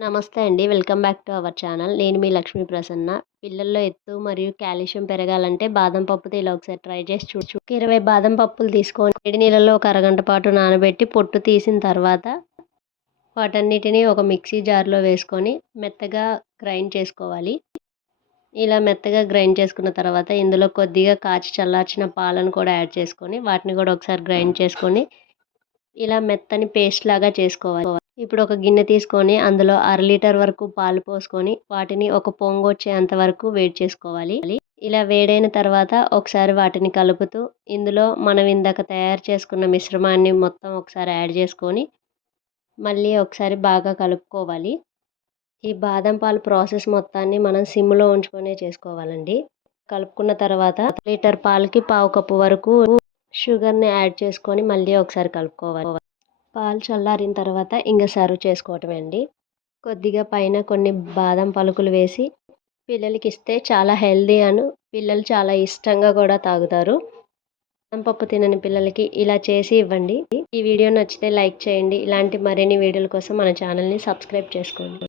నమస్తే అండి. Welcome back to our channel. నేను మీ లక్ష్మీ ప్రసన్న. పిల్లల్లో ఎత్తు మరియు కాల్షియం పెరగాలంటే బాదం పప్పుతో ఇలా ఒకసారి ట్రై చేసి చూడొచ్చు. ఒక 20 బాదం పప్పులు తీసుకొని వేడి నీళ్ళలో ఒక అరగంట పాటు నానబెట్టి పొట్టు తీసిన తర్వాత వాటన్నిటిని ఒక మిక్సీ జార్‌లో వేసుకొని మెత్తగా గ్రైండ్ చేసుకోవాలి. ఇలా మెత్తగా గ్రైండ్ చేసుకున్న తర్వాత ఇందులో కొద్దిగా కాచి చల్లార్చిన పాలను కూడా యాడ్ చేసుకొని వాటిని కూడా ఒకసారి గ్రైండ్ చేసుకొని ఇలా మెత్తని పేస్ట్ లాగా చేసుకోవాలి. ఇప్పుడు ఒక గిన్నె తీసుకొని అందులో అర లీటర్ వరకు పాలు పోసుకొని వాటిని ఒక పొంగొచ్చేంత వరకు వేడి చేసుకోవాలి. ఇలా వేడైన తర్వాత ఒకసారి వాటిని కలుపుతూ ఇందులో మనం ఇందాక తయారు చేసుకున్న మిశ్రమాన్ని మొత్తం ఒకసారి యాడ్ చేసుకొని మళ్ళీ ఒకసారి బాగా కలుపుకోవాలి. ఈ బాదం పాలు ప్రాసెస్ మొత్తాన్ని మనం సిమ్‌లో ఉంచుకొనే చేసుకోవాలండి. కలుపుకున్న తర్వాత లీటర్ పాలకి పావు కప్పు వరకు షుగర్‌ని యాడ్ చేసుకొని మళ్ళీ ఒకసారి కలుపుకోవాలి. పాలు చల్లారిన తర్వాత ఇంక సర్వ్ చేసుకోవటమే అండి. కొద్దిగా పైన కొన్ని బాదం పలుకులు వేసి పిల్లలకిస్తే చాలా హెల్తీ పిల్లలు చాలా ఇష్టంగా కూడా తాగుతారు. బాదం పప్పు తినని పిల్లలకి ఇలా చేసి ఇవ్వండి. ఈ వీడియో నచ్చితే లైక్ చేయండి. ఇలాంటి మరిన్ని వీడియోల కోసం మన ఛానల్‌ని సబ్స్క్రైబ్ చేసుకోండి.